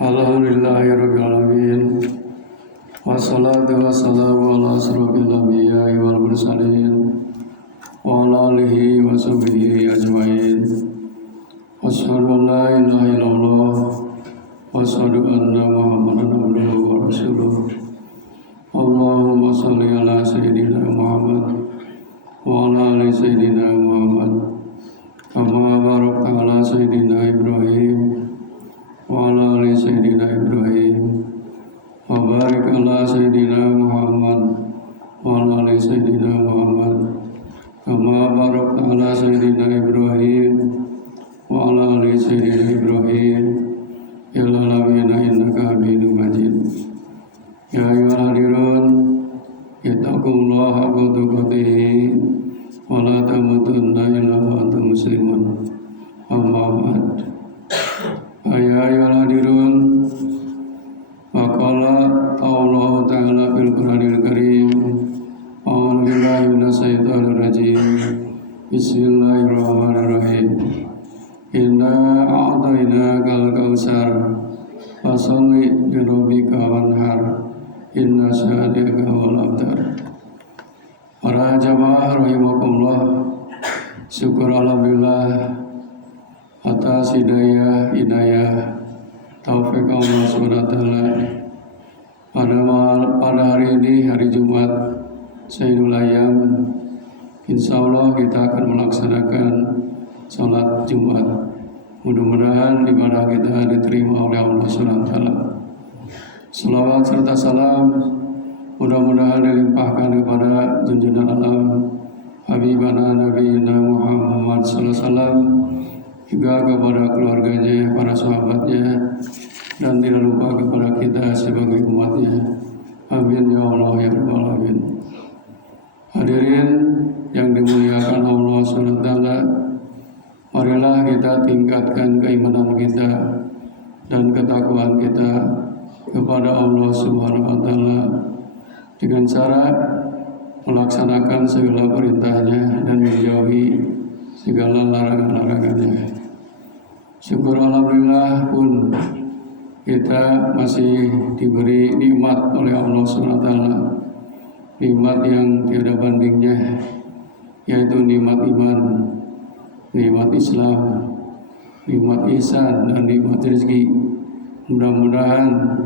Alhamdulillahirabbil alamin. Wassalatu wassalamu ala asrofil anbiya'i wal mursalin wa ala alihi wa sahbihi ajmain. Asyhadu an la ilaha illallah wa asyhadu anna Muhammadan abduhu wa rasuluh. Allahumma shalli ala sayyidina Muhammad wa ala ali sayyidina Muhammad kama barakta ala sayyidina Ibrahim wa ala ali sayyidina Ibrahim wa barik ala sayyidina Muhammad wa ala ali sayyidina Muhammad kama barakta ala sayyidina Ibrahim wa ala ali sayyidina Ibrahim ya alamin innaka Hamidum Majid. Ya ayyuhal hadirun ittaqullaha haqqa tuqatih wa la tamutunna illa wa antum muslimun. Amma ba'd. Ya ayyuhal hadirun, maqala Allah Ta'ala fil Qur'anil Karim. A'udzu billahi minasyaitonir rajim. Bismillahirrahmanirrahim. Inna a'tainakal kautsar fasholli li rabbika wanhar. Inna syani'aka wal abtar. Para jamaah rahimakumullah, syukur alhamdulillah atas hidayah taufik Allah SWT. Pada hari ini, hari Jumat Sayyidul Ayyam, insya Allah kita akan melaksanakan sholat Jumat. Mudah-mudahan ibadah kita diterima oleh Allah SWT. Salawat serta salam mudah-mudahan dilimpahkan kepada junjungan alam Habibana Nabiyina Muhammad SAW, juga kepada keluarganya, para sahabatnya, dan tidak lupa kepada kita sebagai umatnya. Amin ya Allah ya Rabbal Alamin. Hadirin yang dimuliakan Allah SWT, marilah kita tingkatkan keimanan kita dan ketakwaan kita kepada Allah Subhanahu wa Ta'ala dengan cara melaksanakan segala perintahnya dan menjauhi segala larangan-larangannya. Syukur alhamdulillah pun kita masih diberi nikmat oleh Allah SWT, nikmat yang tiada bandingnya, yaitu nikmat iman, nikmat Islam, nikmat ihsan, dan nikmat rezeki. Mudah-mudahan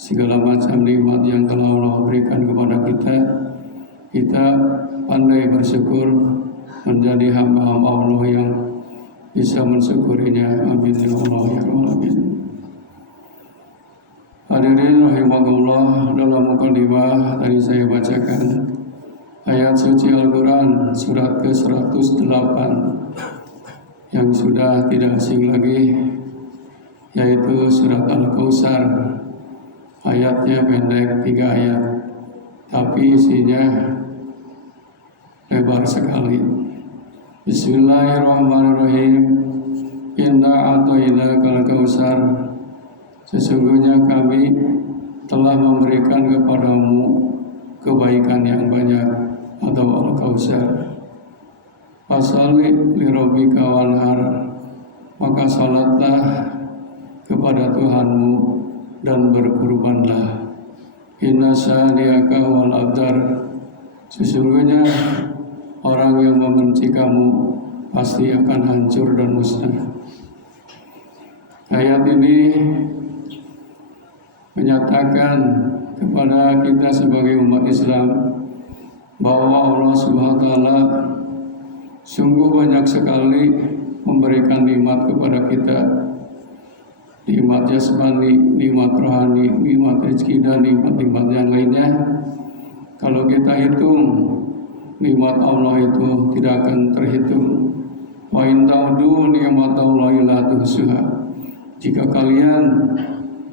segala macam nikmat yang telah Allah berikan kepada kita pandai bersyukur, menjadi hamba-hamba Allah yang bisa mensyukurinya. Amin ya Allah ya Rabbal. Hadirin rahimakumullah, dalam mukadimah tadi saya bacakan ayat suci Al-Quran surat ke-108 yang sudah tidak asing lagi, yaitu surat Al-Kautsar. Ayatnya pendek 3 ayat, tapi isinya lebar sekali. Bismillahirrahmanirrahim. Inna a'tainakal kautsar. Sesungguhnya kami telah memberikan kepadamu kebaikan yang banyak, atau Al-Kautsar. Fasholli li rabbika wanhar. Maka salatlah kepada Tuhanmu dan berkurbanlah. Inna syani'aka wal abtar. Sesungguhnya orang yang membenci kamu pasti akan hancur dan musnah. Ayat ini menyatakan kepada kita sebagai umat Islam bahwa Allah Subhanahu wa Ta'ala sungguh banyak sekali memberikan nikmat kepada kita, nikmat jasmani, nikmat rohani, nikmat rezeki, dan nikmat-nikmat yang lainnya. Kalau kita hitung, nikmat Allah itu tidak akan terhitung. Wa in ta'udu ni'matallahi la tuhsuha. Jika kalian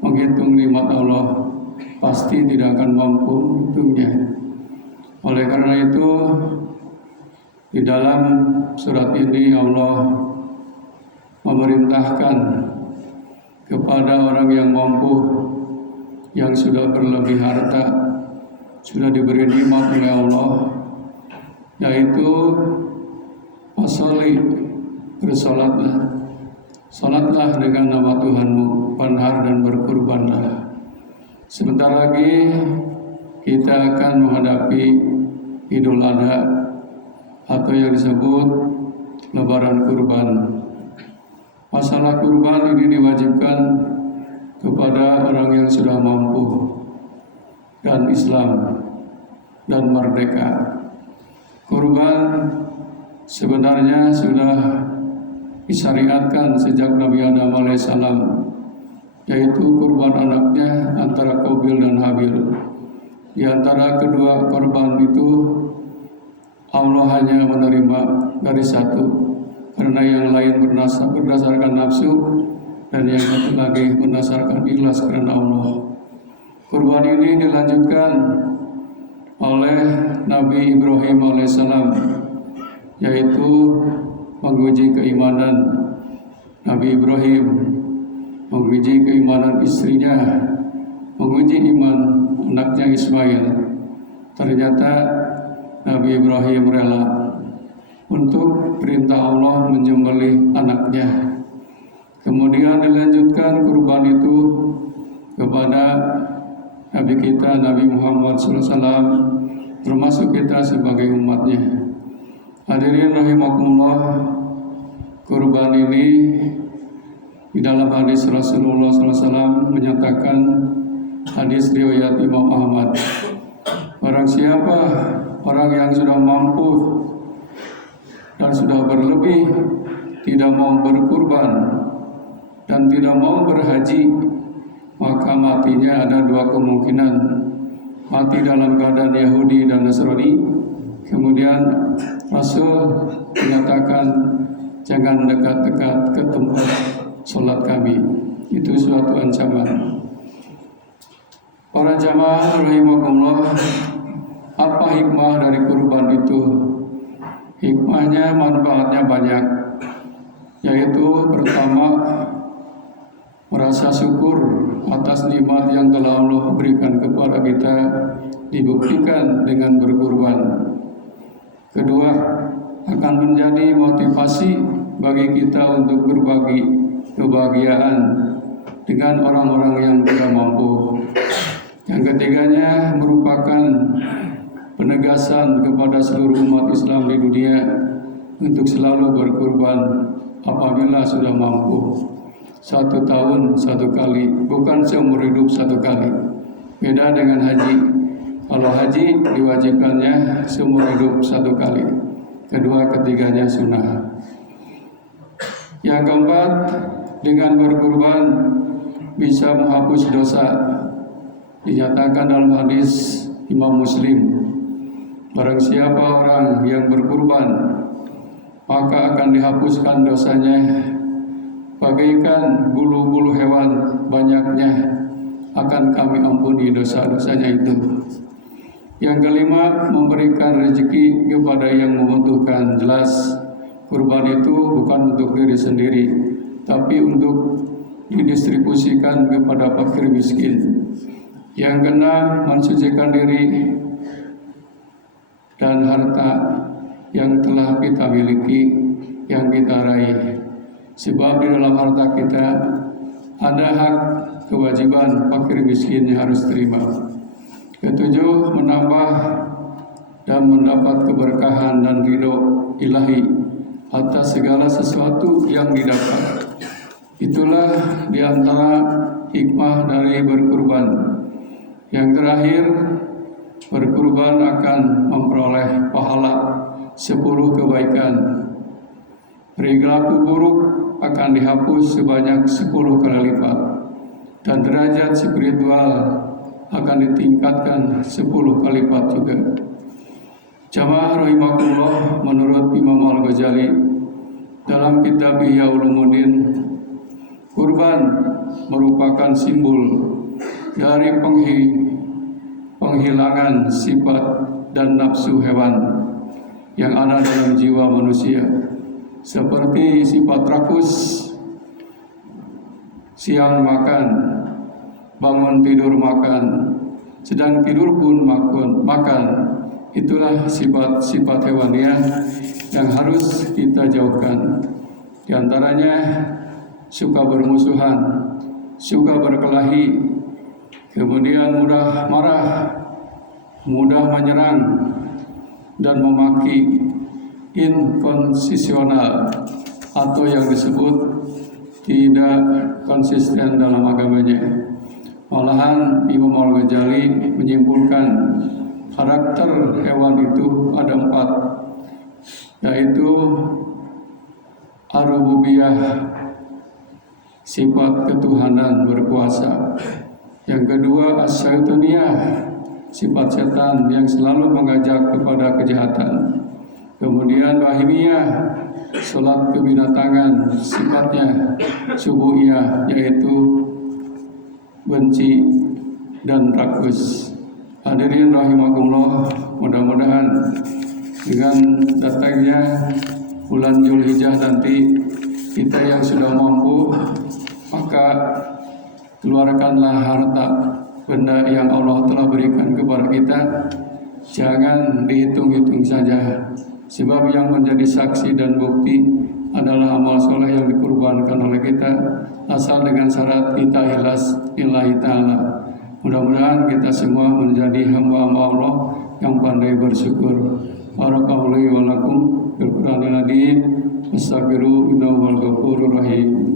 menghitung nikmat Allah, pasti tidak akan mampu menghitungnya. Oleh karena itu, di dalam surat ini Allah memerintahkan kepada orang yang mampu, yang sudah berlebih harta, sudah diberi nikmat oleh Allah, yaitu fasholli, bersolatlah, solatlah dengan nama Tuhanmu, wanhar, dan berkurban. Sebentar lagi kita akan menghadapi Idul Adha atau yang disebut Lebaran Kurban. Masalah kurban ini diwajibkan kepada orang yang sudah mampu dan Islam dan merdeka. Kurban sebenarnya sudah disyariatkan sejak Nabi Adam alaihissalam, yaitu kurban anaknya antara Qabil dan Habil. Di antara kedua korban itu Allah hanya menerima dari satu, karena yang lain berdasarkan nafsu dan yang satu lagi berdasarkan ikhlas karena Allah. Kurban ini dilanjutkan oleh Nabi Ibrahim alaihissalam, yaitu menguji keimanan Nabi Ibrahim, menguji keimanan istrinya, menguji iman anaknya Ismail. Ternyata Nabi Ibrahim rela untuk perintah Allah menyembelih anaknya. Kemudian dilanjutkan kurban itu kepada Nabi kita Nabi Muhammad SAW, termasuk kita sebagai umatnya. Hadirin rahimakumullah, kurban ini di dalam hadis Rasulullah SAW menyatakan, hadis riwayat Imam Ahmad, barang siapa orang yang sudah mampu dan sudah berlebih tidak mau berkurban dan tidak mau berhaji, maka matinya ada dua kemungkinan: mati dalam keadaan Yahudi dan Nasrani. Kemudian Rasul menyatakan, jangan dekat-dekat ke tempat sholat kami. Itu suatu ancaman. Para jamaah rahimakumullah, apa hikmah dari kurban itu? Hikmahnya, manfaatnya banyak, yaitu pertama, merasa syukur atas nikmat yang telah Allah berikan kepada kita, dibuktikan dengan berkurban. Kedua, akan menjadi motivasi bagi kita untuk berbagi kebahagiaan dengan orang-orang yang tidak mampu. Yang ketiganya merupakan penegasan kepada seluruh umat Islam di dunia untuk selalu berkurban apabila sudah mampu. 1 tahun 1 kali, bukan seumur hidup 1 kali. Beda dengan haji. Kalau haji diwajibkannya seumur hidup 1 kali. Kedua, ketiganya sunnah. Yang keempat, dengan berkurban bisa menghapus dosa. Dinyatakan dalam hadis Imam Muslim, barang siapa orang yang berkurban, maka akan dihapuskan dosanya bagaikan bulu-bulu hewan banyaknya, akan kami ampuni dosa-dosanya itu. Yang kelima, memberikan rezeki kepada yang membutuhkan. Jelas kurban itu bukan untuk diri sendiri, tapi untuk didistribusikan kepada fakir miskin. Yang keenam, mensucikan diri dan harta yang telah kita miliki, yang kita raih. Sebab di dalam harta kita ada hak kewajiban fakir miskin yang harus terima. Ketujuh, menambah dan mendapat keberkahan dan ridho ilahi atas segala sesuatu yang didapat. Itulah diantara hikmah dari berkurban. Yang terakhir, berkurban akan memperoleh pahala 10 kebaikan. Perilaku buruk akan dihapus sebanyak 10 kali lipat, dan derajat spiritual akan ditingkatkan 10 kali lipat juga. Jamaah rahimakumullah, menurut Imam Al-Ghazali dalam kitab Ihya Ulumuddin, kurban merupakan simbol dari penghilangan sifat dan nafsu hewan yang ada dalam jiwa manusia, seperti sifat rakus, siang makan, bangun tidur makan, sedang tidur pun makan. Itulah sifat-sifat hewaniah yang harus kita jauhkan. Di antaranya suka bermusuhan, suka berkelahi, kemudian mudah marah, mudah menyerang dan memaki, inkonsisional atau yang disebut tidak konsisten dalam agamanya. Malahan Imam Al-Ghazali menyimpulkan karakter hewan itu ada 4, yaitu ar-rububiyah, sifat ketuhanan berkuasa. Yang kedua as-syaitaniyah, sifat setan yang selalu mengajak kepada kejahatan. Kemudian bahimiyah, salat kebinatangan, sifatnya subuhiyah, yaitu benci dan rakus. Hadirin rahimakumullah, mudah-mudahan dengan datangnya bulan Zulhijjah nanti, kita yang sudah mampu maka keluarkanlah harta benda yang Allah telah berikan kepada kita. Jangan dihitung-hitung saja, sebab yang menjadi saksi dan bukti adalah amal soleh yang dikurbankan oleh kita, asal dengan syarat kita ikhlas lillahi ta'ala. Mudah-mudahan kita semua menjadi hamba-hamba Allah yang pandai bersyukur. Barakallahu wa lakum bil Qur'anil Azim. Astaghfiru innahu wal ghafurur rahim.